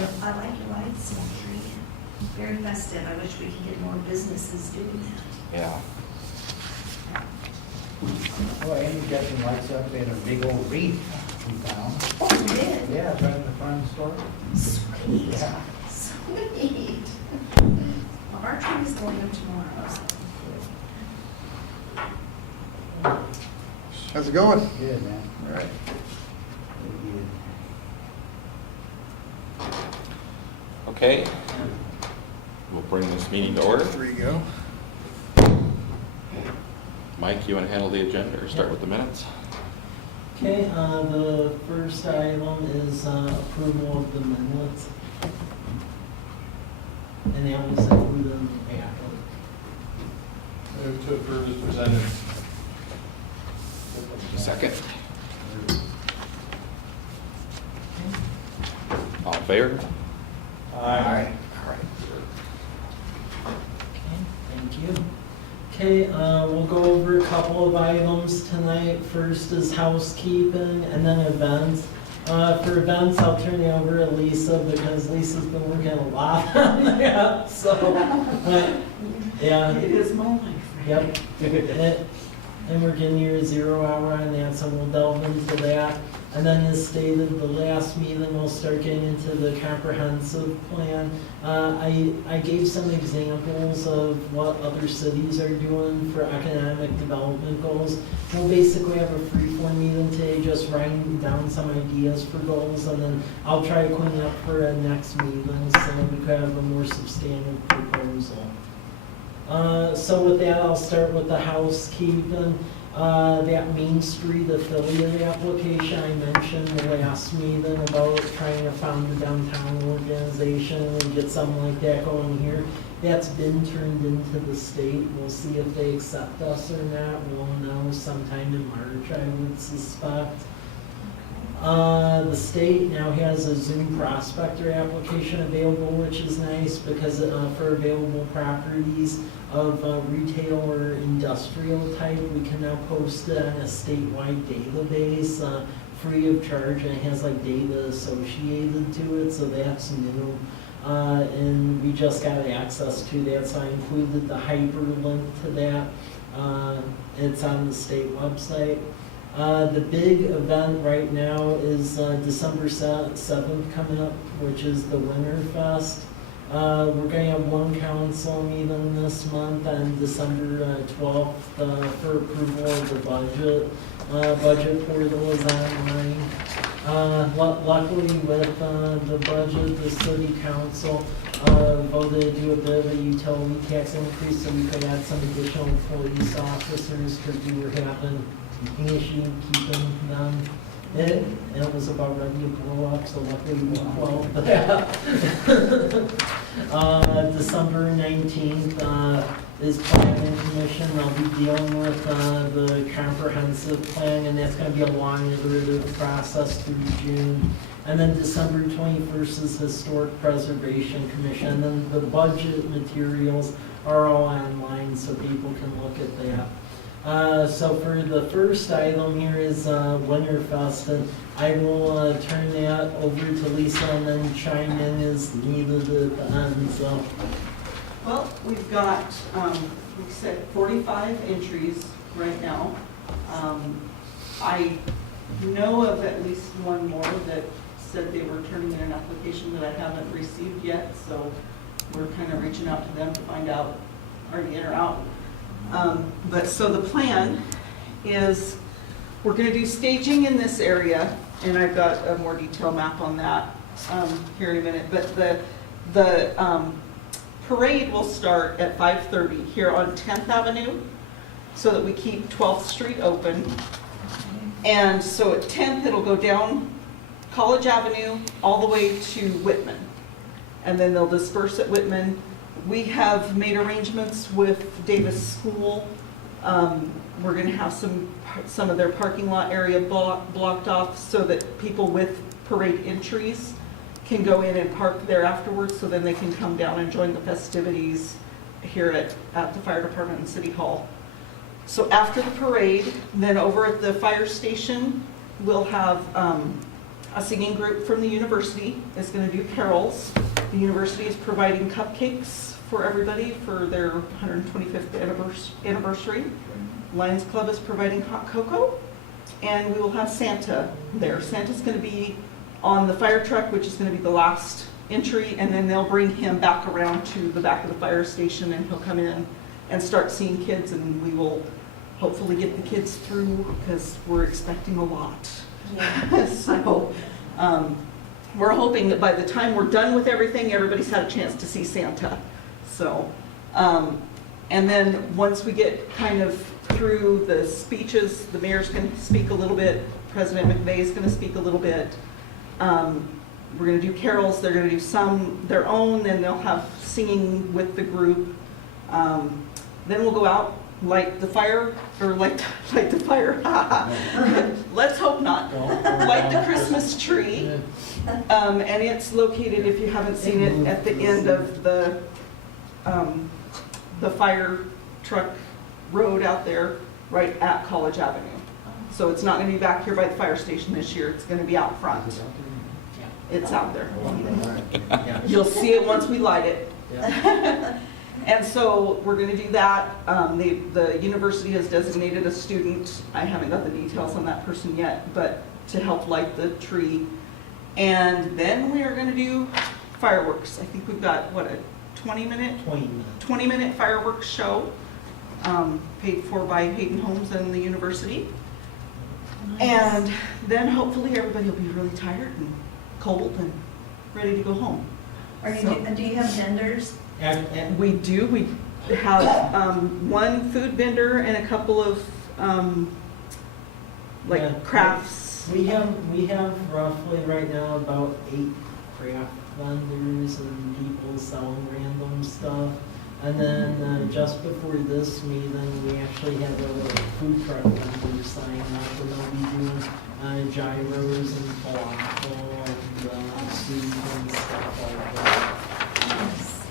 I like your lights, Tree. Very festive. I wish we could get more businesses doing that. Yeah. Well, Amy got some lights up in a big old wreath we found. Oh, you did? Yeah, it's right in the front of the store. Sweet. Yeah. Sweet. Well, our tree is going up tomorrow, so. How's it going? Good, man. All right. Very good. Okay. We'll bring this meeting to order. There you go. Mike, you want to handle the agenda or start with the minutes? Okay, the first item is approval of the minutes. And that was included in the packet. Move to approve as presented. Second. All in favor? Aye. All right. Okay, thank you. Okay, we'll go over a couple of items tonight. First is housekeeping and then events. For events, I'll turn it over to Lisa because Lisa's been working a lot on that, so. Yeah. It is my life. Yep. And we're getting near 0 hour on that, so we'll delve into that. And then as stated, the last meeting, we'll start getting into the comprehensive plan. I gave some examples of what other cities are doing for economic development goals. We'll basically have a free-form meeting today, just writing down some ideas for goals, and then I'll try to clean up for a next meeting so we could have a more substantive proposal. So with that, I'll start with the housekeeping. That Main Street affiliate application I mentioned the last meeting about trying to found a downtown organization and get something like that going here. That's been turned into the state. We'll see if they accept us or not. We'll know sometime in March, I would suspect. The state now has a Zoom prospector application available, which is nice because for available properties of retail or industrial type, we can now post it on a statewide database free of charge, and it has like data associated to it, so that's new. And we just got access to that, so I included the hyperlink to that. It's on the state website. The big event right now is December 7th coming up, which is the Winterfest. We're going to have one council meeting this month on December 12th for approval of the budget. Budget portal is online. Luckily with the budget, the city council voted to do a bit of a utility tax increase so we could add some additional police officers because we were having an issue keeping them. And it was about ready to blow up, so luckily we quelled that. December 19th is planning commission. I'll be dealing with the comprehensive plan, and that's going to be a long iterative process through June. And then December 21st is historic preservation commission. And then the budget materials are all online, so people can look at that. So for the first item here is Winterfest, and I will turn that over to Lisa and then chime in as needed at the end. So. Well, we've got, we said 45 entries right now. I know of at least one more that said they were turning in an application that I haven't received yet, so we're kind of reaching out to them to find out are you in or out. But so the plan is we're going to do staging in this area, and I've got a more detailed map on that here in a minute. But the parade will start at 5:30 here on 10th Avenue so that we keep 12th Street open. And so at 10th, it'll go down College Avenue all the way to Whitman. And then they'll disperse at Whitman. We have made arrangements with Davis School. We're going to have some of their parking lot area blocked off so that people with parade entries can go in and park there afterwards, so then they can come down and join the festivities here at the fire department and city hall. So after the parade, then over at the fire station, we'll have A singing group from the university is going to do carols. The university is providing cupcakes for everybody for their 125th anniversary. Lions Club is providing hot cocoa, and we will have Santa there. Santa's going to be on the fire truck, which is going to be the last entry, and then they'll bring him back around to the back of the fire station, and he'll come in and start seeing kids, and we will hopefully get the kids through, because we're expecting a lot. Yeah. So, we're hoping that by the time we're done with everything, everybody's had a chance to see Santa. So, and then once we get kind of through the speeches, the mayor's going to speak a little bit, President McVeigh's going to speak a little bit. We're going to do carols, they're going to do some their own, then they'll have singing with the group. Then we'll go out, light the fire, or light the fire. Let's hope not. Light the Christmas tree. And it's located, if you haven't seen it, at the end of the fire truck road out there, right at College Avenue. So it's not going to be back here by the fire station this year, it's going to be out front. It's out there. You'll see it once we light it. And so we're going to do that. The university has designated a student, I haven't got the details on that person yet, but to help light the tree. And then we are going to do fireworks. I think we've got, what, a 20-minute fireworks show, paid for by Hayden Homes and the university. Nice. And then hopefully everybody will be really tired and cold and ready to go home. Do you have vendors? We do. We have one food vendor and a couple of crafts. We have roughly right now about 8 craft vendors and people selling random stuff. And then just before this meeting, we actually have a food truck vendor sign up, and they'll be doing gyros and falafel and soup and stuff like that.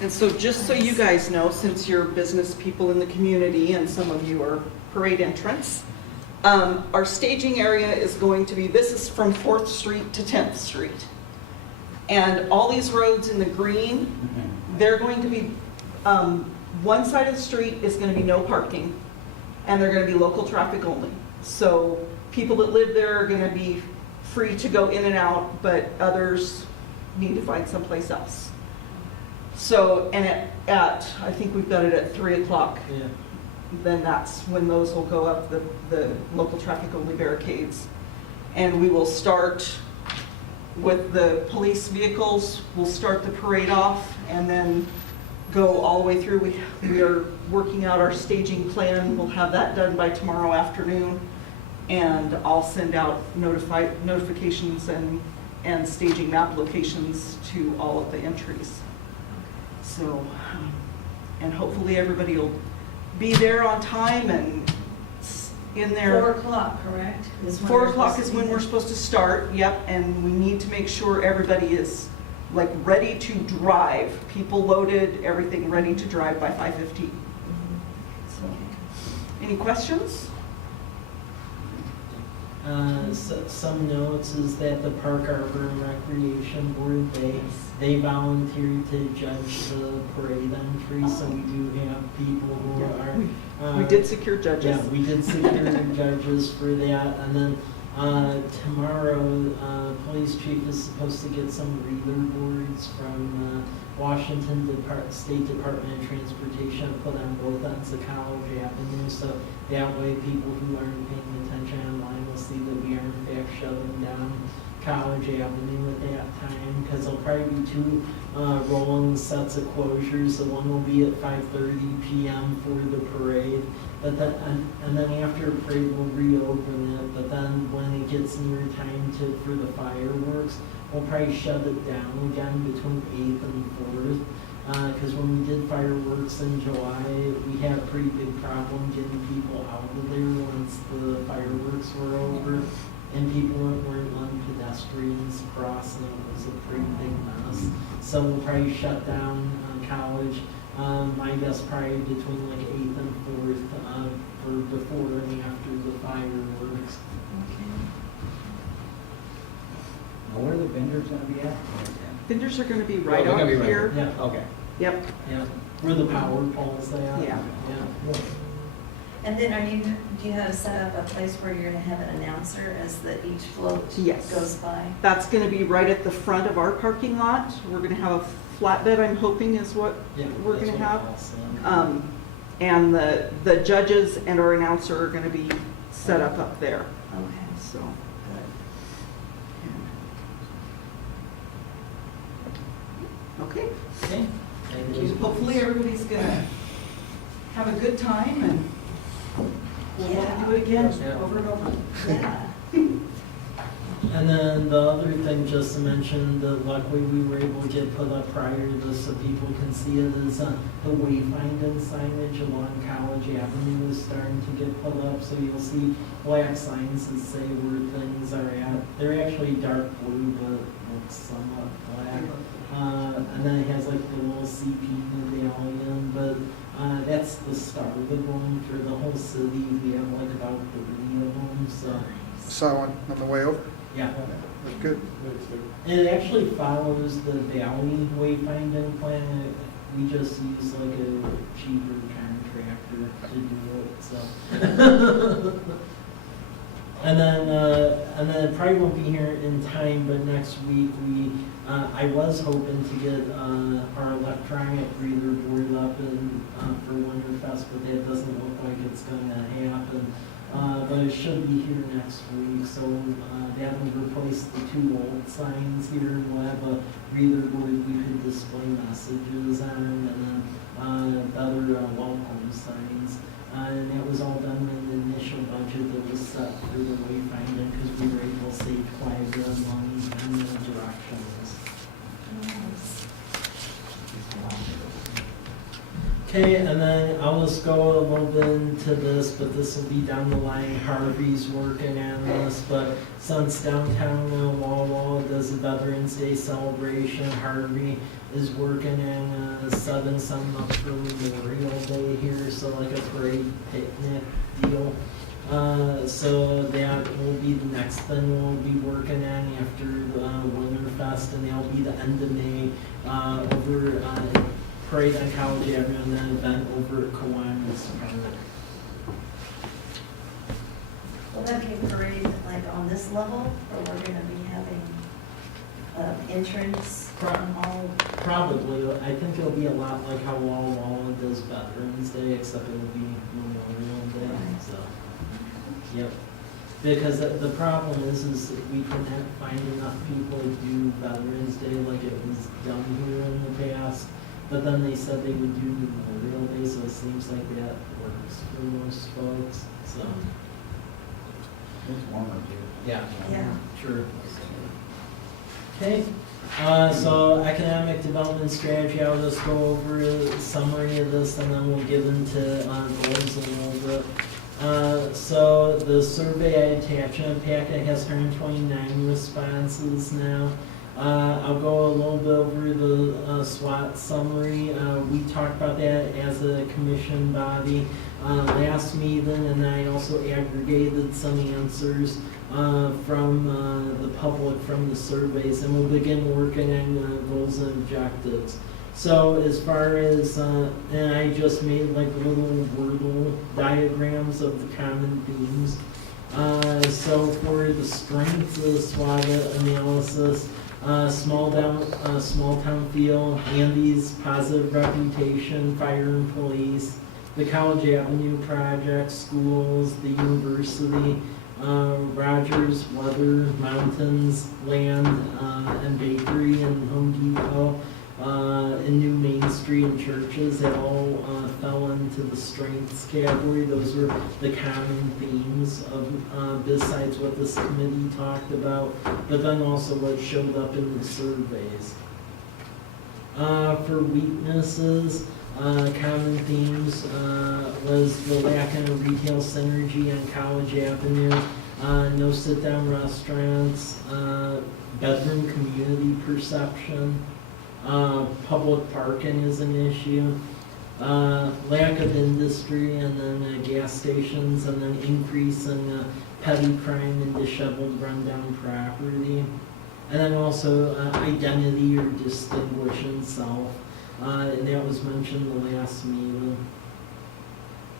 And so just so you guys know, since you're business people in the community and some of you are parade entrants, our staging area is going to be, this is from 4th Street to 10th Street. And all these roads in the green, they're going to be, one side of the street is going to be no parking, and they're going to be local traffic only. So people that live there are going to be free to go in and out, but others need to find someplace else. So, and I think we've got it at 3 o'clock. Yeah. Then that's when those will go up, the local traffic only barricades. And we will start with the police vehicles. We'll start the parade off and then go all the way through. We are working out our staging plan. We'll have that done by tomorrow afternoon. And I'll send out notifications and staging map locations to all of the entries. So, and hopefully everybody will be there on time and in there. 4 o'clock, correct? 4 o'clock is when we're supposed to start, yep, and we need to make sure everybody is like ready to drive. People loaded, everything ready to drive by 5:15. So, any questions? Some notes is that the Park Arbor and Recreation Board, they volunteered to judge the parade entry, so we do have people who are. We did secure judges. Yeah, we did secure judges for that, and then tomorrow, police chief is supposed to get some reader boards from Washington State Department of Transportation, put on both ends of College Avenue, so that way people who aren't paying attention online will see that we are in fact shutting down College Avenue at that time, because there'll probably be 2 rolling sets of closures. The one will be at 5:30 p.m. for the parade, but then and then after the parade we'll reopen it. But then when it gets near time for the fireworks, we'll probably shut it down again between 8th and 4th. Because when we did fireworks in July, we had a pretty big problem getting people out of there once the fireworks were over. And people weren't letting pedestrians cross, and it was a pretty big mess. So we'll probably shut down College. My guess probably between like 8th and 4th for before and after the fireworks. Now, where are the vendors gonna be at? Vendors are gonna be Oh, right they're out gonna be here. there. Okay. Yep, Yeah, where the power poles they are. Yeah. Yeah. And then do you have set up a place where you're gonna have an announcer as each float Yes. goes by? that's gonna be right at the front of our parking lot. We're gonna have a flatbed, I'm hoping is what Yeah, we're that's gonna what have. Paul said. And the judges and our announcer are gonna be set up there, Okay, so. good. Okay, Okay, thank you. hopefully everybody's gonna have a good time and we'll Yeah. do it again, Yeah. over and over. Yeah. And then the other thing, just to mention, that luckily we were able to get put up prior to this so people can see it, is the wayfinding signage along College Avenue is starting to get put up. So you'll see black signs that say where things are at. They're actually dark blue, but looks somewhat black. And then it has like the little CP medallion, but that's the start of the going for the whole city. We have like about 30 of them, so Saw one on the way over. yeah. That's good. And it actually follows the valley wayfinding plan. We just use like a cheaper contractor to do it, so. And then it probably won't be here in time, but next week I was hoping to get our electronic reader board up and for Winterfest, but that doesn't look like it's gonna happen. But it should be here next week, so they haven't replaced the 2 old signs here, and we'll have a reader board we could display messages on, and then better welcome signs. And that was all done in the initial budget that was set for the wayfinding, because we were able to save quite a bit of money on the directions. Nice. Okay, and then I'll just go a little bit into this, but this will be down the line. Harvey's working on this, but since downtown Wawa does a Veterans Day celebration, Harvey is working on setting something up for Memorial Day here, so like a parade picnic deal. So that will be the next thing we'll be working on after Winterfest, and that'll be the end of May over parade on College Avenue, and then event over at Kiwanis Park. Will that be a parade like on this level, or we're gonna be having entrance on all? Probably, I think it'll be a lot like how Walla Walla does Veterans Day, except it'll be Memorial Day, so, yep. Because the problem is that we couldn't find enough people to do Veterans Day like it was done here in the past. But then they said they would do Memorial Day, so it seems like that works for most folks, so. It's warmer too. Yeah. Yeah. Sure. Okay, so economic development strategy, I'll just go over a summary of this and then we'll get into goals a little bit. So the survey I attached in the packet has 129 responses now. I'll go a little bit over the SWOT summary. We talked about that as a commission body last meeting, and I also aggregated some answers from the public from the surveys, and we'll begin working on goals and objectives. So as far as, and I just made like little Wordle diagrams of the common themes. So for the strengths of the SWOT analysis, small town feel, Andy's positive reputation, fire and police, the College Avenue project, schools, the university, Rogers, weather, mountains, land, and bakery and Home Depot, and New Main Street and churches that all fell into the strengths category. Those were the common themes of besides what this committee talked about, but then also what showed up in the surveys. For weaknesses, common themes was the lack of retail synergy on College Avenue, no sit-down restaurants, bedroom community perception, public parking is an issue, lack of industry, and then gas stations, and then increase in petty crime and disheveled rundown property. and then also identity or distinguish himself, and that was mentioned the last meeting.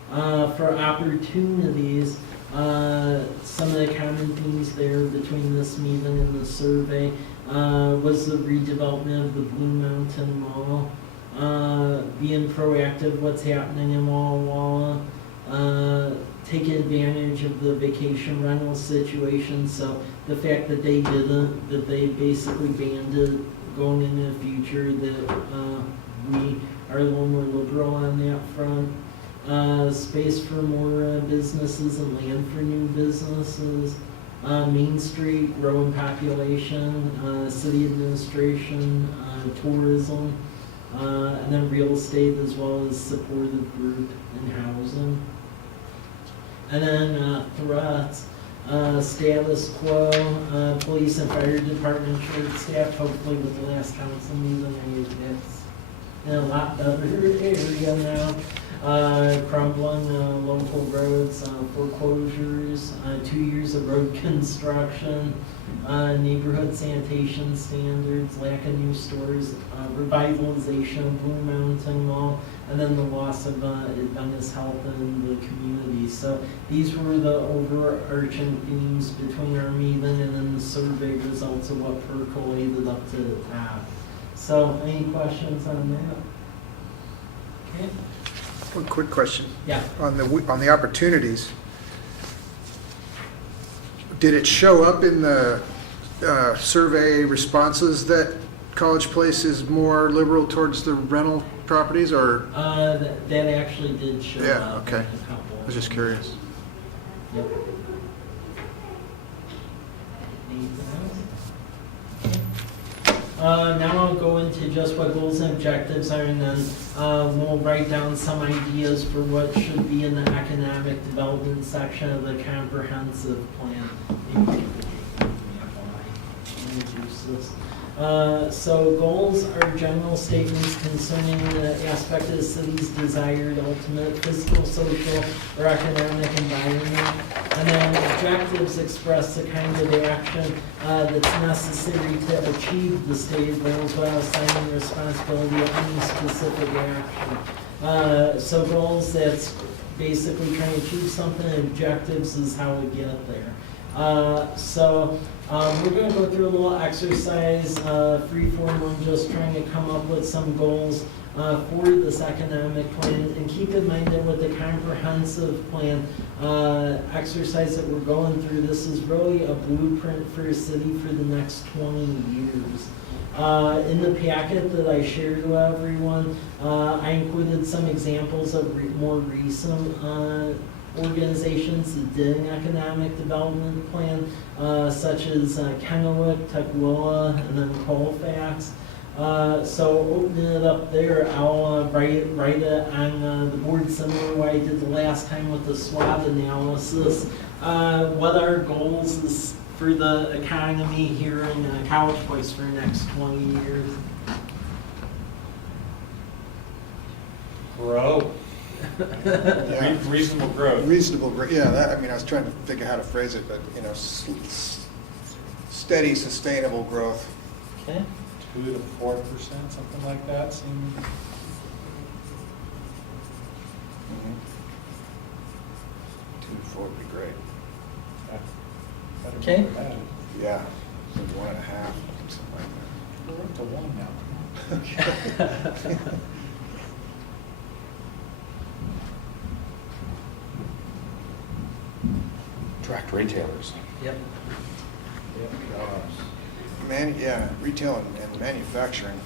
For opportunities, some of the common themes there between this meeting and the survey was the redevelopment of the Blue Mountain Mall, being proactive, what's happening in Walla Walla, taking advantage of the vacation rental situation. So the fact that they didn't, that they basically banned it going into the future, that we are a little more liberal on that front. Space for more businesses and land for new businesses. Main Street, growing population, city administration, tourism, and then real estate as well as supportive group and housing. And then threats, status quo, police and fire department short staffed. Hopefully with the last council meeting, it's in a lot better area now. Crumbling local roads, foreclosures, 2 years of road construction, neighborhood sanitation standards, lack of new stores, revitalization of Blue Mountain Mall, and then the loss of Adventist health in the community. So these were the overarching themes between our meeting and then the survey results of what percolated up to the top. So any questions on that? Okay. One quick question. Yeah. On the opportunities, did it show up in the survey responses that College Place is more liberal towards the rental properties, or? That actually did show Yeah, up. okay. In a couple. I was just curious. Yep. Anything else? Now I'll go into just what goals and objectives are, and then we'll write down some ideas for what should be in the economic development section of the comprehensive plan. Maybe we can introduce this. So goals are general statements concerning the aspect of the city's desired ultimate physical, social, or economic environment. And then objectives express the kind of action that's necessary to achieve the stated goals while assigning responsibility of any specific action. So goals, that's basically trying to achieve something, and objectives is how we get there. We're going to go through a little exercise, free-form one, just trying to come up with some goals for this economic plan. And keep in mind that with the comprehensive plan exercise that we're going through, this is really a blueprint for a city for the next 20 years. In the packet that I shared with everyone, I included some examples of more recent organizations that did an economic development plan, such as Kennewick, Tukwila, and then Colfax. So opening it up there, I'll write it on the board similar to what I did the last time with the SWOT analysis. What our goals is for the economy here in College Place for the next 20 years. Grow. Yeah. Reasonable growth. Yeah, that, I mean, I was trying to think of how to phrase it, but, steady, sustainable growth. Okay. 2 to 4%, something like that seems. Mm-hmm. 2 to 4 would be great. Better Okay. than that. Yeah, maybe 1.5, something like We're up to 1 now. that. Attract retailers. Yep. Retail and manufacturing.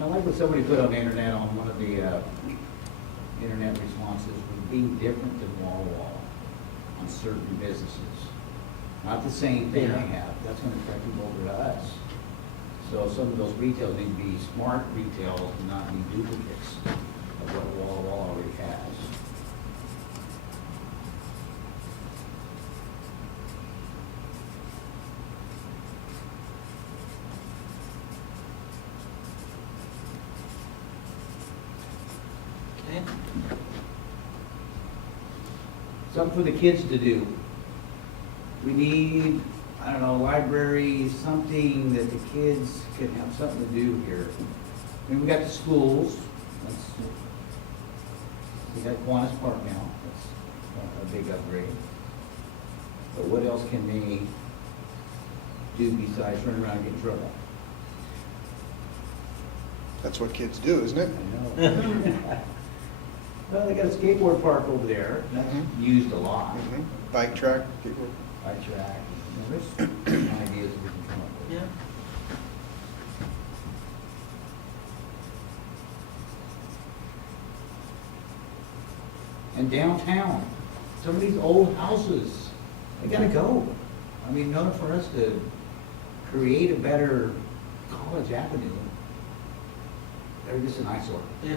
I like what somebody put on the internet on one of the internet responses, was being different than Walla Walla on certain businesses. Not the same thing they have, that's gonna affect them over to us. So some of those retails need to be smart retail and not be duplicates of what Walla Walla already has. Okay. Something for the kids to do. We need, I don't know, library, something that the kids can have something to do here. I mean, we got the schools, we got Kiwanis Park now, that's a big upgrade. But what else can they do besides run around and get in trouble? That's what kids do, isn't it? I know. Well, they got a skateboard park over there, that's used a lot. Mhm. Bike track, people. Bike track, there's some ideas we can come up with. Yeah. And downtown, some of these old houses, they gotta go. I mean, in order for us to create a better College Avenue, they're just an eyesore. Yeah.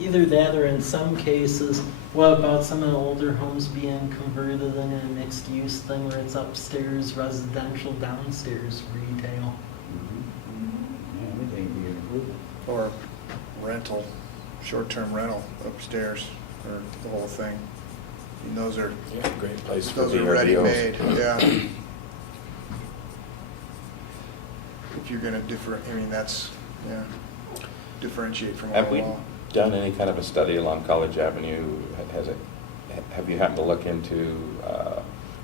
Either that, or in some cases, what about some of the older homes being converted into a mixed-use thing where it's upstairs residential, downstairs retail? Yeah, everything would be an improvement. Or rental, short-term rental upstairs, or the whole thing. And those are, Yeah, great place for those are VRBOs. ready-made, yeah. If you're gonna I mean, that's, yeah, differentiate from Have wall we to wall. done any kind of a study along College Avenue? Have you happened to look into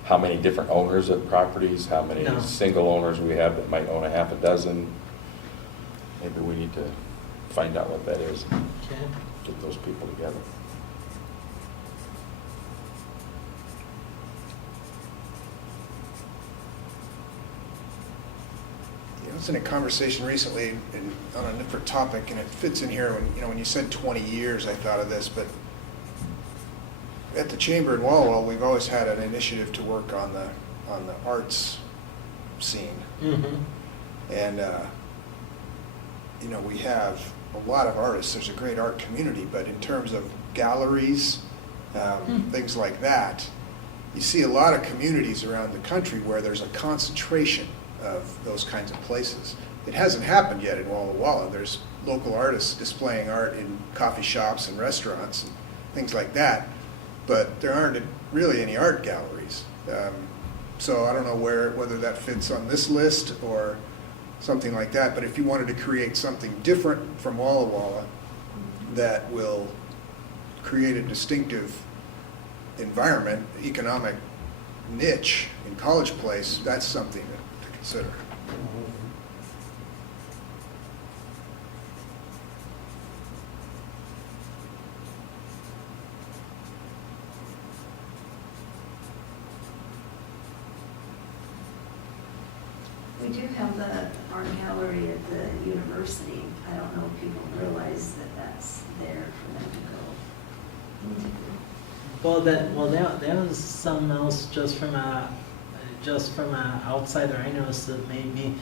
how many different owners of properties, how many No. single owners we have that might own a half a dozen? Maybe we need to find out what that is, Okay. get those people together. I was in a conversation recently on a different topic, and it fits in here. When you said 20 years, I thought of this, but at the Chamber in Walla, we've always had an initiative to work on the arts scene, Mm-hmm. and we have a lot of artists. There's a great art community, but in terms of galleries, things like that, you see a lot of communities around the country where there's a concentration of those kinds of places. It hasn't happened yet in Walla Walla. There's local artists displaying art in coffee shops and restaurants and things like that, but there aren't really any art galleries. So I don't know whether that fits on this list or something like that, but if you wanted to create something different from Walla Walla that will create a distinctive environment, economic niche in College Place, that's something to consider. We do have the art gallery at the university. I don't know if people realize that that's there for them to go into. That was something else just from a outsider I noticed that maybe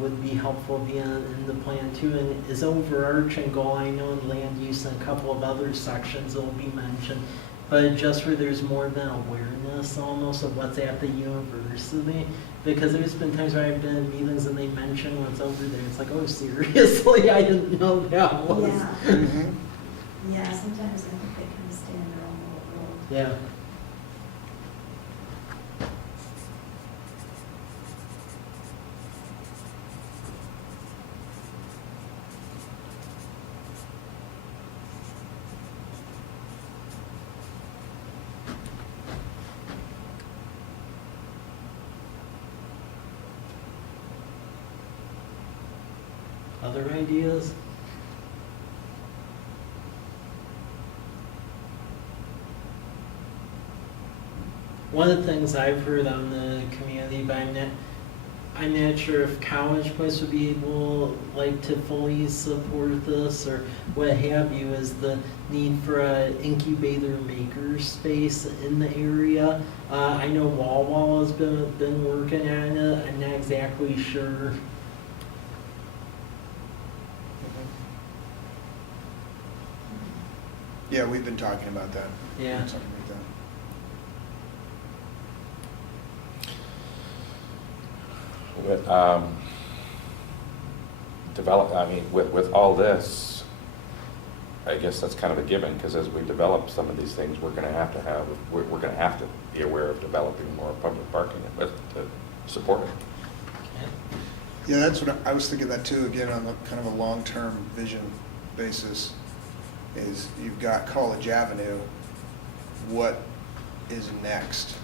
would be helpful being in the plan too, and is overarching goal. I know in land use and a couple of other sections will be mentioned, but just where there's more of an awareness almost of what's at the university. Because there's been times where I've been in meetings and they mention what's over there. It's like, oh, seriously? I didn't know that was. Yeah, Mhm. yeah, sometimes I think they kind of stay in their own little world. Yeah. Other ideas? One of the things I've heard on the community, but I'm not sure if College Place would be able, like, to fully support this or what have you, is the need for a incubator maker space in the area. I know Wall Wall has been working on it. I'm not exactly sure. Yeah, we've been talking about that. Yeah. Something like that. With, with all this, I guess that's kind of a given, because as we develop some of these things, we're gonna have to be aware of developing more public parking to support it. Yeah, that's what I was thinking that too, again, on the kind of a long-term vision basis, is you've got College Avenue, what is next?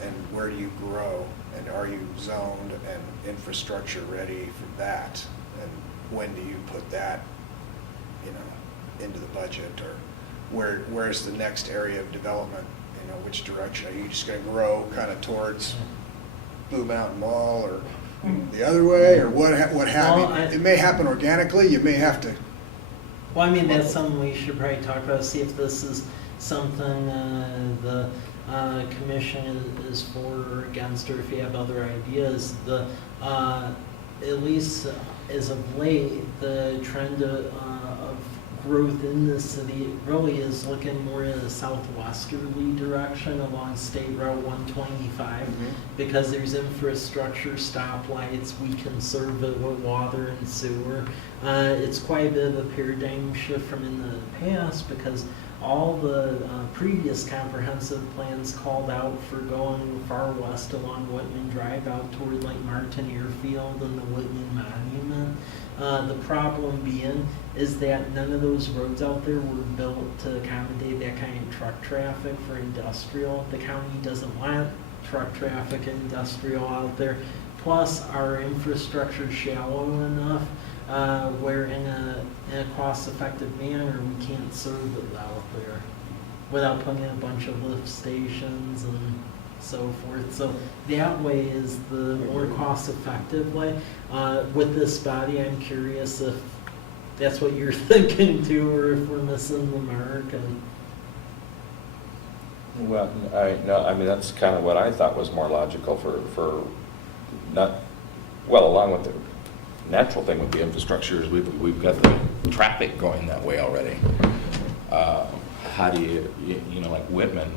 And where do you grow? And are you zoned and infrastructure ready for that? And when do you put that, into the budget? Or where's the next area of development? Which direction? Are you just gonna grow kind of towards Blue Mountain Mall, or the other way, or what have Well, you? It may happen organically, you may have to. Well, I mean, that's something we should probably talk about, see if this is something the commission is for or against, or if you have other ideas. At least as of late, the trend of growth in the city really is looking more in a southwesterly direction along State Route 125, because there's infrastructure, stoplights, we can serve it with water and sewer. It's quite a bit of a paradigm shift from in the past, because all the previous comprehensive plans called out for going far west along Whitman Drive out toward like Martin Airfield and the Whitman Monument. The problem being is that none of those roads out there were built to accommodate that kind of truck traffic for industrial. The county doesn't want truck traffic and industrial out there. Plus, our infrastructure is shallow enough where in a cost-effective manner we can't serve it out there without putting in a bunch of lift stations and so forth. So that way is the more cost-effective way. With this body, I'm curious if that's what you're thinking too, or if we're missing the mark. Well, I mean, that's kind of what I thought was more logical for not, well, along with the natural thing with the infrastructure is we've got the traffic going that way already. How do you know, like Whitman,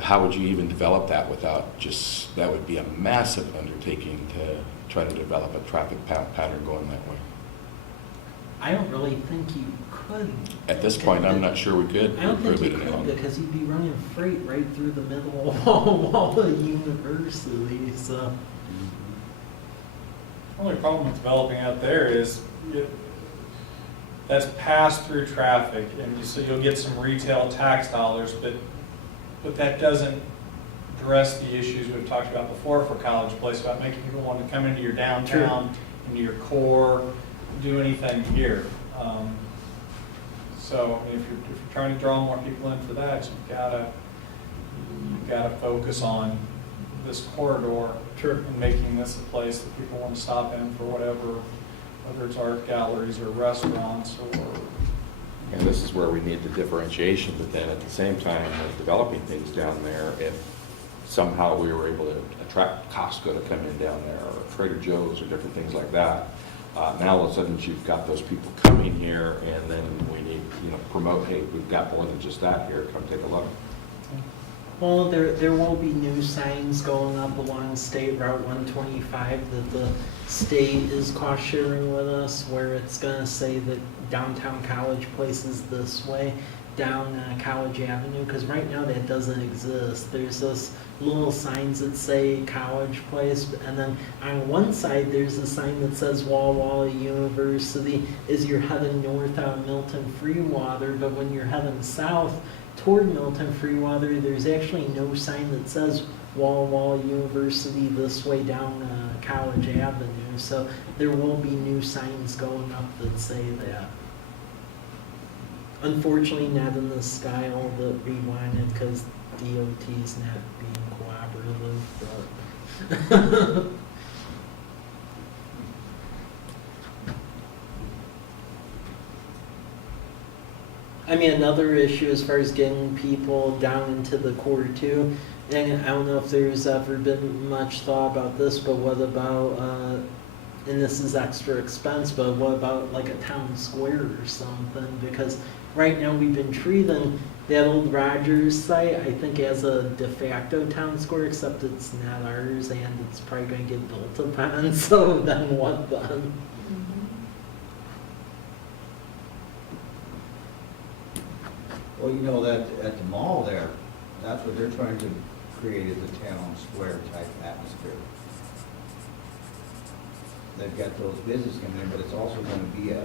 how would you even develop that without that would be a massive undertaking to try to develop a traffic pattern going that way. I don't really think you could. At this point, I'm not sure we could I don't think improve you it any could, longer. because you'd be running freight right through the middle of all the university, so. The only problem with developing out there is that's pass-through traffic, and so you'll get some retail tax dollars, but that doesn't address the issues we've talked about before for College Place, about making people want to come into your downtown, into your core, do anything here. So if you're trying to draw more people in for that, you've got to focus on this corridor and making this a place that people want to stop in for whatever, whether it's art galleries or restaurants or. And this is where we need the differentiation, but then at the same time, with developing things down there, if somehow we were able to attract Costco to come in down there, or Trader Joe's, or different things like that, now all of a sudden you've got those people coming here, and then we need, promote, hey, we've got more than just that here, come take a look. Well, there will be new signs going up along State Route 125 that the state is cost sharing with us, where it's going to say that downtown College Place is this way, down College Avenue, because right now that doesn't exist. There's those little signs that say College Place, and then on one side there's a sign that says Walla Walla University as you're heading north out of Milton Freewater, but when you're heading south toward Milton Freewater, there's actually no sign that says Walla Walla University this way down College Avenue. So there will be new signs going up that say that. Unfortunately, not in the style that we wanted, because DOT's not being cooperative. But I mean, another issue as far as getting people down into the core too, and I don't know if there's ever been much thought about this, but what about, and this is extra expense, but what about like a town square or something? Because right now we've been treating that old Rogers site, I think, as a de facto town square, except it's not ours and it's probably gonna get built upon, so then what then? Well, you know, that at the mall there, that's what they're trying to create is a town square type atmosphere. They've got those businesses coming in, but it's also gonna be a,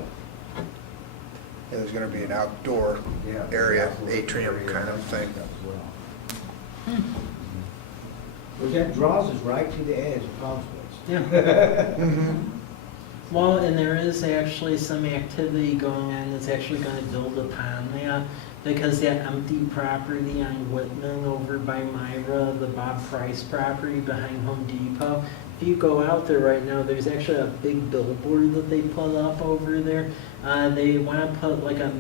Yeah, there's gonna be an outdoor yeah. area, outdoor atrium area kind of and thing. stuff as well. Well, that draws us right to the edge of College Place. Yeah. Mhm. Well, and there is actually some activity going on that's actually gonna build upon that, because that empty property on Whitman over by Myra, the Bob Price property behind Home Depot, if you go out there right now, there's actually a big billboard that they put up over there. They wanna put like a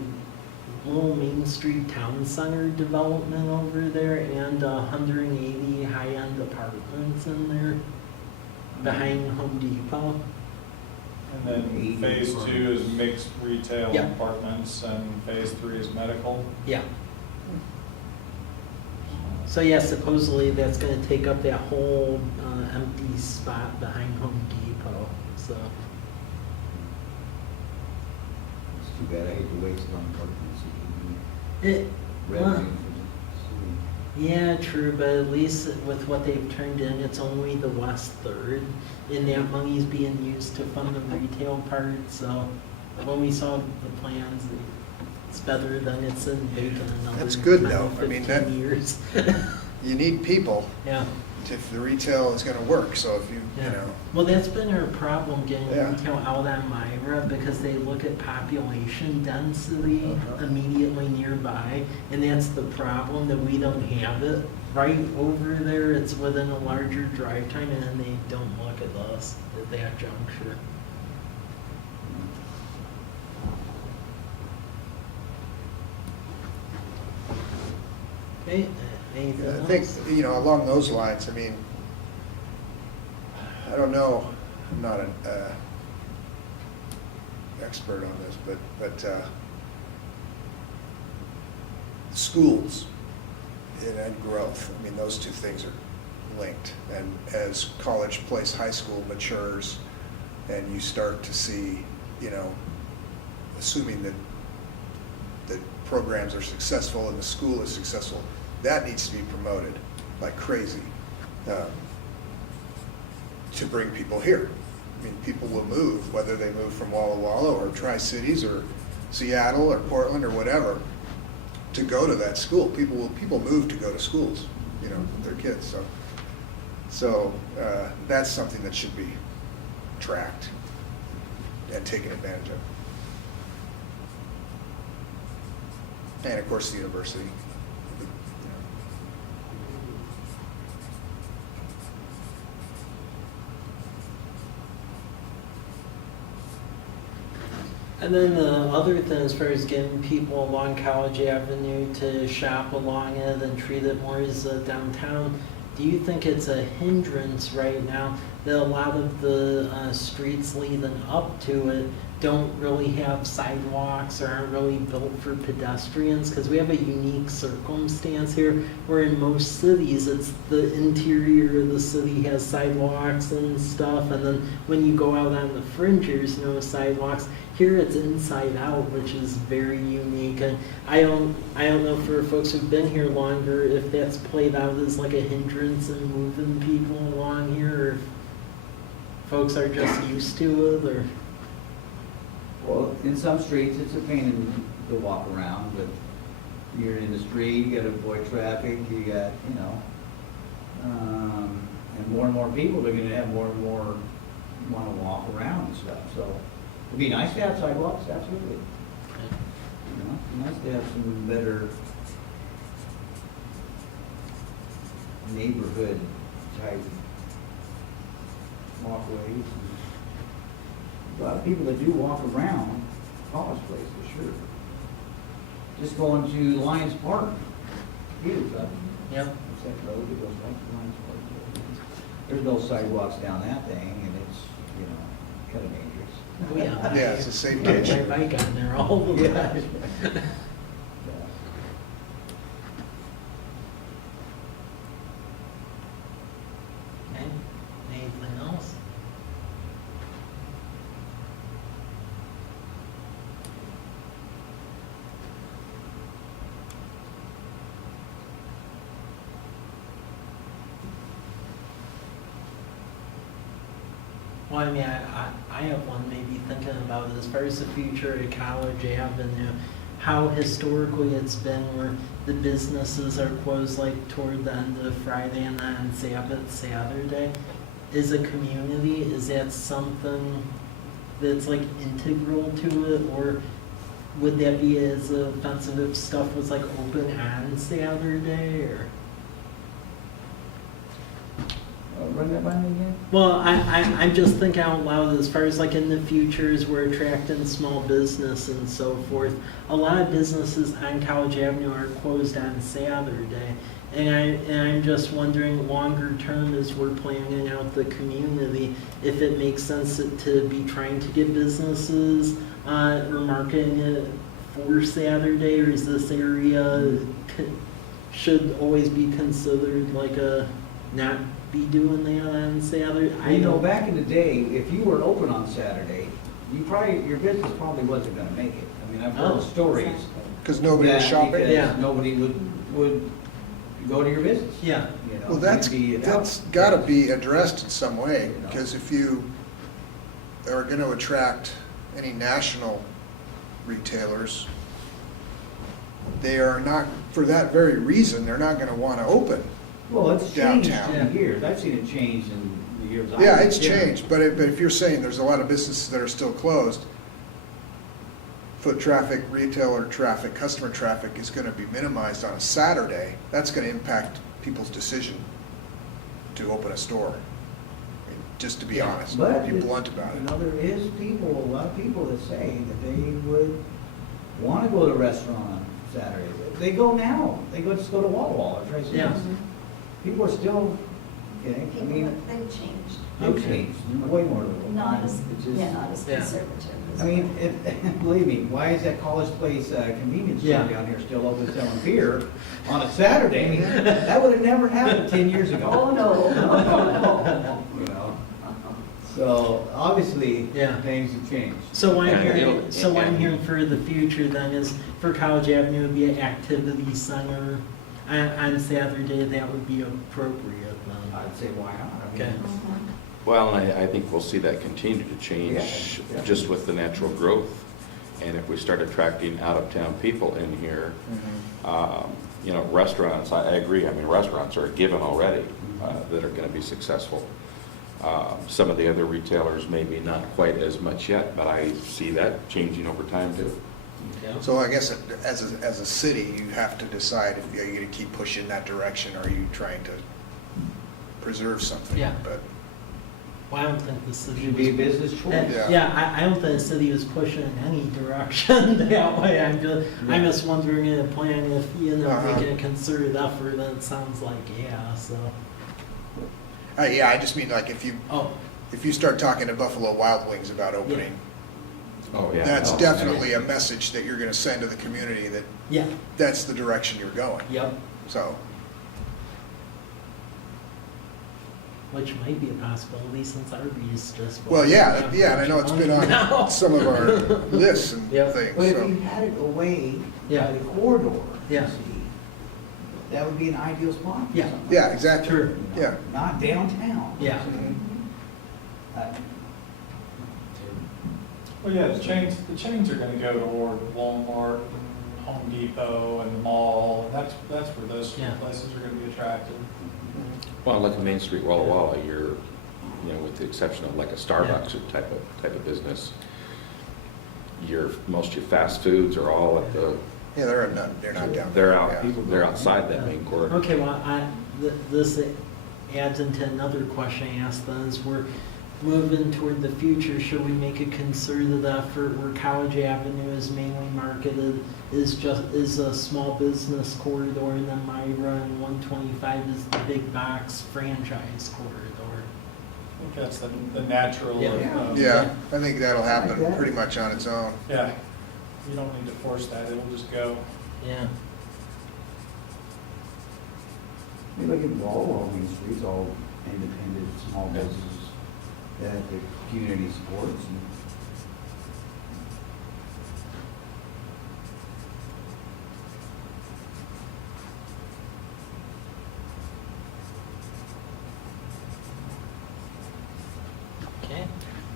little Main Street Town Center development over there and 180 high-end apartments in there behind Home Depot. And then phase 2 is mixed retail Yeah. apartments, and phase 3 is medical. Yeah. So yeah, supposedly that's gonna take up that whole empty spot behind Home Depot, so. It's too bad, I hate to waste it on apartments. It, Revenue well, for the city. yeah, true, but at least with what they've turned in, it's only the west third, and that money's being used to fund the retail part, so when we saw the plans, it's better than it's in vacant another That's good, 10, though. I mean, that- 15 years. You need people Yeah. if the retail is gonna work, so if you Yeah. know. Well, that's been our problem getting Yeah. retail out on Myra, because they look at population density Uh-huh. immediately nearby, and that's the problem, that we don't have it right over there. It's within a larger drive time, and then they don't look at us at that juncture. Okay, anything I else? think, you know, along those lines, I mean, I don't know, I'm not an expert on this, but schools and growth, I mean, those two things are linked. And as College Place High School matures and you start to see, you know, assuming that programs are successful and the school is successful, that needs to be promoted like crazy to bring people here. I mean, people will move, whether they move from Walla Walla or Tri-Cities or Seattle or Portland or whatever, to go to that school. People move to go to schools, you know, with their kids. So that's something that should be tracked and taken advantage of. And of course, the university. You know. And then the other thing, as far as getting people along College Avenue to shop along it and treat it more as a downtown, do you think it's a hindrance right now that a lot of the streets leading up to it don't really have sidewalks or aren't really built for pedestrians? Because we have a unique circumstance here where in most cities, it's the interior of the city has sidewalks and stuff, and then when you go out on the fringe, there's no sidewalks. Here it's inside out, which is very unique. And I don't know for folks who've been here longer if that's played out as like a hindrance in moving people along here, or if folks are just used to it, or. Well, in some streets, it's a pain to walk around, but you're in the street, you gotta avoid traffic, you got, you know, and more people are gonna have more and more wanna walk around and stuff, so it'd be nice to have sidewalks, absolutely. You know, it'd be nice to have some better neighborhood type walkways. A lot of people that do walk around College Place, for sure. Just going to Lions Park, huge, Yep. it's that road that goes right to Lions Park. There's no sidewalks down that thing, and it's, you know, kind of dangerous. Oh, yeah. Yeah, it's a safety I ride issue. my bike on there all the Yeah. time. Well, I mean, I have one maybe thinking about it as far as the future at College Avenue, how historically it's been where the businesses are closed like toward the end of Friday and then on Sabbath, Saturday. As a community, is that something that's like integral to it, or would that be as offensive if stuff was like open on Saturday, or? Run that by me again? Well, I'm just thinking out loud as far as like in the future as we're attracting small business and so forth. A lot of businesses on College Avenue are closed on Saturday. And I'm just wondering longer term as we're planning out the community, if it makes sense to be trying to get businesses or marketing it for Saturday, or is this area should always be considered like a not be doing that on Saturday? I You know, don't. back in the day, if you were open on Saturday, your business probably wasn't gonna make it. I mean, I've heard Oh. stories. Because nobody was that shopping. because Yeah. nobody would go to your business. Yeah. You know, Well, that's maybe it that's helps. got to be addressed in some way, You know. because if you are going to attract any national retailers, they are not, for that very reason, they're not going to want to open. Well, it's changed downtown. in years. I've seen it change in the years. I've Yeah, been it's here. changed, but if you're saying there's a lot of businesses that are still closed, foot traffic, retailer traffic, customer traffic is going to be minimized on a Saturday. That's going to impact people's decision to open a store. I mean, just to be honest, But, be blunt about you it. know, there is people, a lot of people that say that they would want to go to a restaurant on Saturday. They go now. They just go to Walla Walla or Tracy. Yeah. People are still, okay, I People, mean, they've changed. they've Okay. changed, way more. Not as, It's just- yeah, not as Yeah. conservative as. I mean, believe me, why is that College Place convenience store Yeah. down here still open selling beer on a Saturday? That would have never happened 10 years ago. Oh, no. You know, so obviously, Yeah. things have changed. So what I'm Yeah, hearing, it'll- so what I'm yeah. hearing for the future then is for College Avenue would be an activity center on Saturday, that would be appropriate then. I'd say, why not? I mean, Okay. Well, and I think we'll see that continue to change Yeah. just with the natural growth. And if we start attracting out-of-town people in here, you know, restaurants, I agree, I mean, restaurants are a given already that are going to be successful. Some of the other retailers, maybe not quite as much yet, but I see that changing over time too. So I guess as a city, you have to decide if you're going to keep pushing that direction, or are you trying to preserve something? Yeah. But Well, I don't think the city Should be a was. business choice. Yeah. Yeah, I don't think the city was pushing in any direction that way. I'm just wondering in a plan if, you know, Uh-huh. making a concerted effort, then it sounds like, yeah, so. yeah, I just mean like if Oh, you start talking to Buffalo Wild Wings about opening, Oh, yeah. that's No, definitely a message that you're going to send to the community that yeah, that's the direction you're going. yep, So, which might be a possibility since Arby's just. well, yeah, and I know it's been Now. on some of our lists and Yep. things. But if So. you had it away Yeah. by the corridor, you Yeah. see, that would be an ideal spot for Yeah. something. Yeah, exactly. True. You know, Yeah. Not downtown. Yeah. Uh, Well, yeah, the chains are gonna go toward Walmart, and Home Depot, and the mall, and that's where those Yeah. places are gonna be attracted. Well, like a Main Street Walla Walla, you're, you know, with the exception of like a Starbucks or type of business, most of your fast foods are all at the, Yeah, they're not down. they're there, out, yeah. they're outside that main corridor. Okay, well, this adds into another question I asked then, is we're moving toward the future, should we make a concerted effort where College Avenue is mainly marketed, is a small business corridor, and then Myra and 125 is the big box franchise corridor? I think that's the natural. Yeah. Yeah, I think that'll Like happen that. pretty much on its own. Yeah, you don't need to force that, it'll just go. Yeah, You look at Walla Main Street's all independent, small businesses that the community supports. And okay.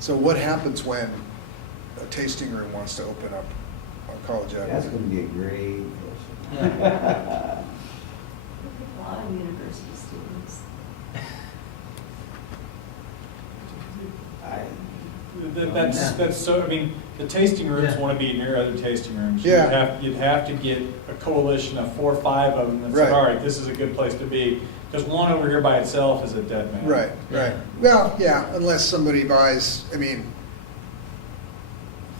So what happens when a tasting room wants to open up on College That's Avenue? gonna be a great question. A lot of university students. That's so, I mean, the tasting rooms Yeah. want to be near other tasting rooms. Yeah. You'd have to get a coalition of 4 or 5 of them that said, Right. all right, this is a good place to be. Because one over here by itself is a dead man. Right, right. Well, yeah, unless somebody buys, I mean,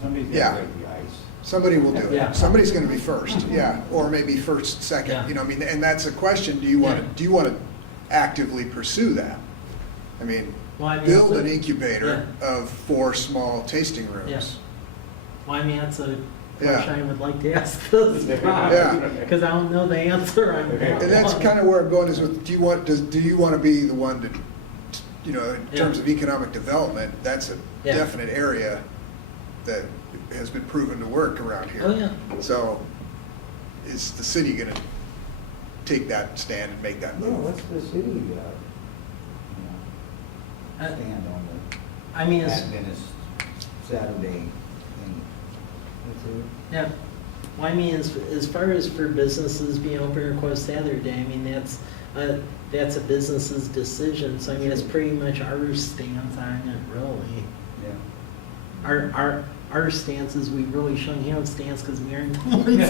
Somebody's Yeah. gotta break the ice. somebody will do Yeah. it. Somebody's gonna be first, yeah, or maybe first, second, Yeah. you know, I mean, and that's a question, do you wanna, Yeah. do you wanna actively pursue that? I mean, Well, I mean, build so- an incubator of 4 small tasting Yeah. rooms. Well, I mean, that's a Yeah. question I would like to ask this Yeah. because I don't know the answer on that And that's one. kind of where I'm going is with, do you want to be the one to, you know, in Yeah. terms of economic development, that's a Yeah. definite area that has been proven to work around here. Oh, yeah. So is the city going to take that stand and make that No, move? what's the city, Uh, stand on I mean, the it's, Adventist Saturday thing? What's it? yeah. Well, I mean, as far as for businesses being open request Saturday, I mean, that's a business's decision. So I mean, it's pretty much our stance on it, really. Yeah. Our stance is we really shouldn't have a stance because we aren't the ones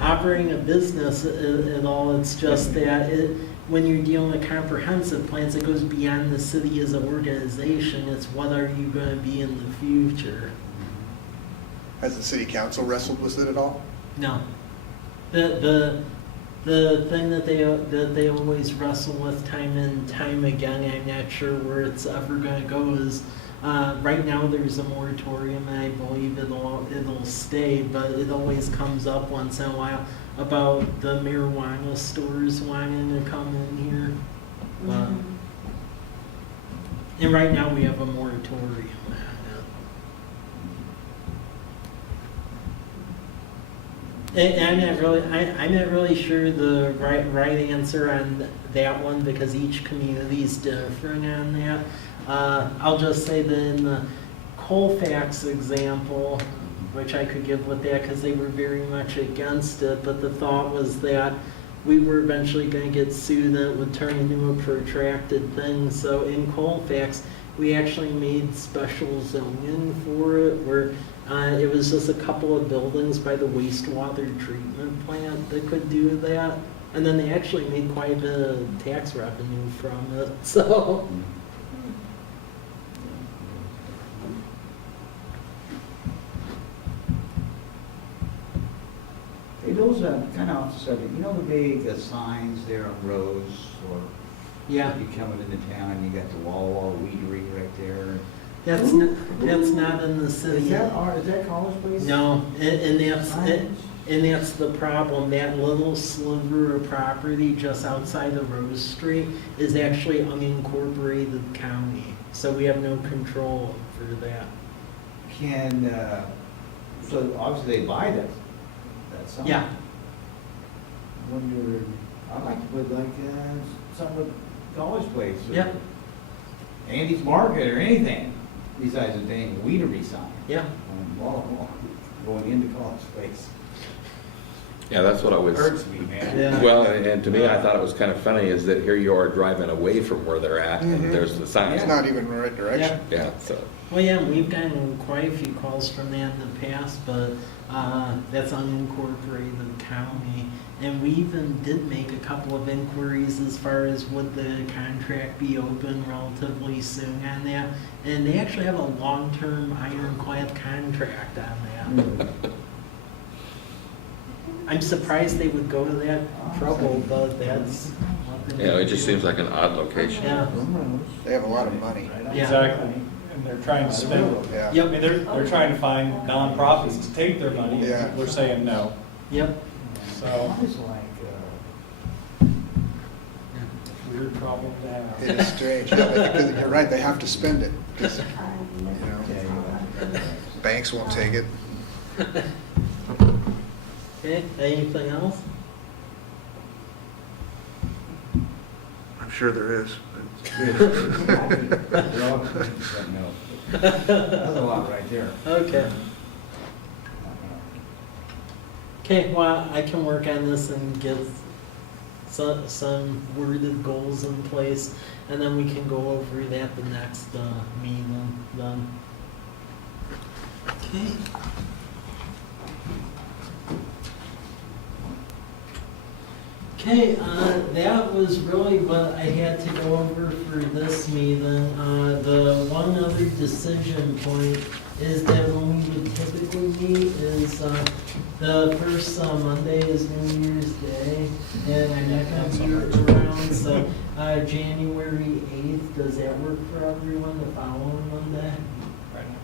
operating a business at all. It's just that when you're dealing with comprehensive plans, it goes beyond the city as an organization. It's what are you going to be in the future? Has the city council wrestled with it at all? No. The thing that they always wrestle with time and time again, I'm not sure where it's ever going to go, is right now there's a moratorium, and I believe it'll stay, but it always comes up once in a while about the marijuana stores wanting to come in here. Mhm. And right now we have a moratorium on it. And I'm not really sure the right answer on that one because each community is different on that. I'll just say that in the Colfax example, which I could give with that because they were very much against it, but the thought was that we were eventually going to get sued and it would turn into a protracted thing. So in Colfax, we actually made special zoning for it where it was just a couple of buildings by the wastewater treatment plant that could do that. And then they actually made quite a bit of tax revenue from it. So, Hey, those, kind of off the subject, you know the big signs there on Rose, or yeah, you coming into town, you got the Walla Weedery right there? that's not in the city. Is that College Place? No, and Signs? that's the problem. That little sliver of property just outside of Rose Street is actually unincorporated county, so we have no control for that. So obviously they buy that sign. Yeah. I wonder, I'd like to put like, some of College Place. Or Yeah. Andy's Market or anything, besides the dang Weedery sign. Yeah. On Walla, going into College Place. Yeah, that's what I was. Hurts me, man. Yeah. Well, and to me, I thought it was kind of funny is that here you are driving away from where they're at, Mhm. and there's the sign. It's not even in the right direction. Yeah, so, Well, yeah, we've gotten quite a few calls from that in the past, but that's unincorporated county. And we even did make a couple of inquiries as far as would the contract be open relatively soon on that. And they actually have a long-term ironclad contract on that. I'm surprised they would go to that trouble, but that's what they yeah, it do. just seems like an odd location. Yeah. They have a lot of money. Yeah. Exactly. And they're trying to spend, Yeah. I mean, they're trying to find nonprofits to take their money. Yeah. We're saying no. Yep. So, It's like, weird problem to have. It is strange, yeah, because you're right, they have to spend it, because, you know, yeah, banks won't take it. Okay, anything else? I'm sure there is, but They're all 50% milk. That's a lot right there. Okay. Okay, well, I can work on this and get some worded goals in place, and then we can go over it at the next meeting then. Okay. Okay, that was really what I had to go over for this meeting. The one other decision point is that when we would typically meet is, the first Monday is New Year's Day, and I'm not gonna be around, so, January 8th, does that work for everyone, the following Monday? Right now,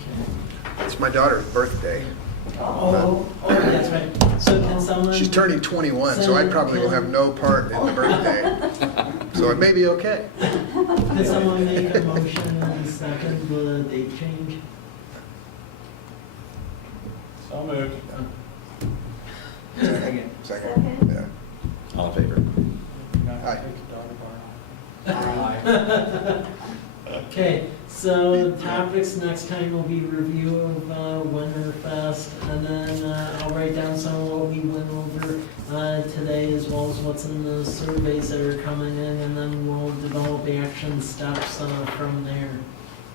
Okay. It's my daughter's birthday. Oh, that's right. So can someone? She's turning 21, so I probably will have no part in the birthday. So it may be okay. Can someone make a motion and second the date change? So moved. Second. Second. Yeah. All in favor? Aye. Aye. Okay, so topics next time will be review of Winterfest, and then I'll write down some of what we went over today, as well as what's in the surveys that are coming in, and then we'll develop action steps from there.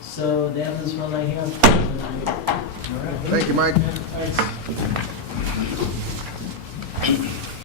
So that is what I have for tonight. Thank you, Mike. Yeah, thanks.